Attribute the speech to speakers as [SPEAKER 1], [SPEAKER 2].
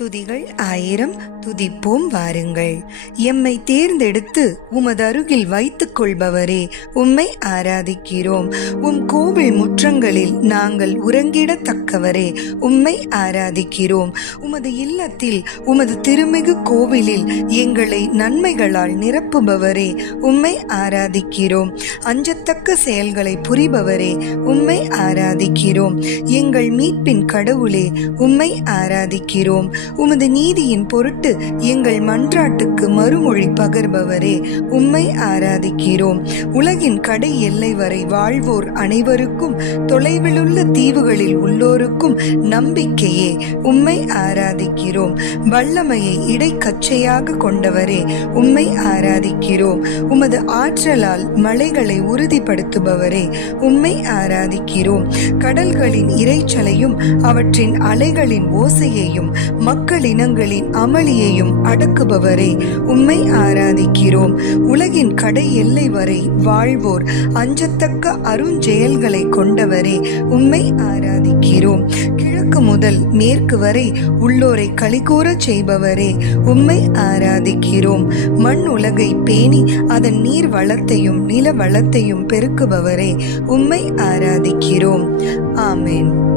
[SPEAKER 1] துதிகள் ஆயிரம் துதிப்போம் வாருங்கள். எம்மை தேர்ந்தெடுத்து உமது அருகில் வைத்துக் கொள்பவரே உம்மை ஆராதிக்கிறோம். உம் கோவில் முற்றங்களில் நாங்கள் உறங்கிடத்தக்கவரே உம்மை ஆராதிக்கிறோம். உமது இல்லத்தில் உமது திருமிகு கோவிலில் எங்களை நன்மைகளால் நிரப்புபவரே உம்மை ஆராதிக்கிறோம். அஞ்சத்தக்க செயல்களை புரிபவரே உம்மை ஆராதிக்கிறோம். எங்கள் மீட்பின் கடவுளே உம்மை ஆராதிக்கிறோம். உமது நீதியின் பொருட்டு எங்கள் மன்றாட்டுக்கு மறுமொழி பகர்பவரே உம்மை ஆராதிக்கிறோம். உலகின் கடை எல்லை வரை வாழ்வோர் அனைவருக்கும் தொலைவிலுள்ள தீவுகளில் உள்ளோருக்கும் நம்பிக்கையே உம்மை ஆராதிக்கிறோம். வல்லமையை இடைக்கச்சையாக கொண்டவரே உம்மை ஆராதிக்கிறோம். உமது ஆற்றலால் மலைகளை உறுதிப்படுத்துபவரே உம்மை ஆராதிக்கிறோம். கடல்களின் இரைச்சலையும் அவற்றின் அலைகளின் ஓசையையும் மக்கள் இனங்களின் அமளியையும் அடக்குபவரே உம்மை ஆராதிக்கிறோம். உலகின் கடை எல்லை வரை வாழ்வோர் அஞ்சத்தக்க அருஞ்செயல்களை கொண்டவரே உம்மை ஆராதிக்கிறோம். கிழக்கு முதல் மேற்கு வரை உள்ளோரை களிகூறச் செய்பவரே உம்மை ஆராதிக்கிறோம். மண் உலகை பேணி அதன் நீர் வளத்தையும் நில வளத்தையும் பெருக்குபவரே உம்மை ஆராதிக்கிறோம். ஆமேன்.